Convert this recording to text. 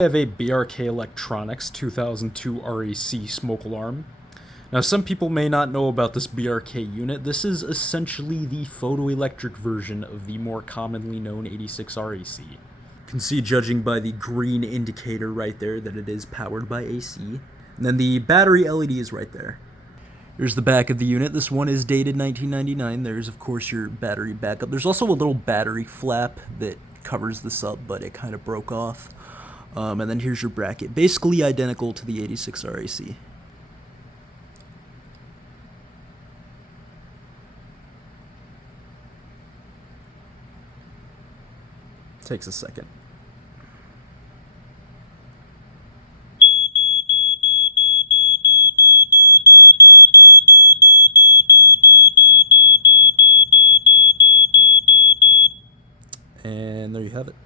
I have a BRK Electronics 2002 REC smoke alarm. Now, some people may not know about this BRK unit. This is essentially the photoelectric version of the more commonly known 86 REC. You can see, judging by the green indicator right there, that it is powered by AC. And then the battery LED is right there. There's the back of the unit. This one is dated 1999. There's, of course, your battery backup. There's also a little battery flap that covers this up, but it kind of broke off. And then here's your bracket, basically identical to the 86 RAC. Takes a second. And there you have it.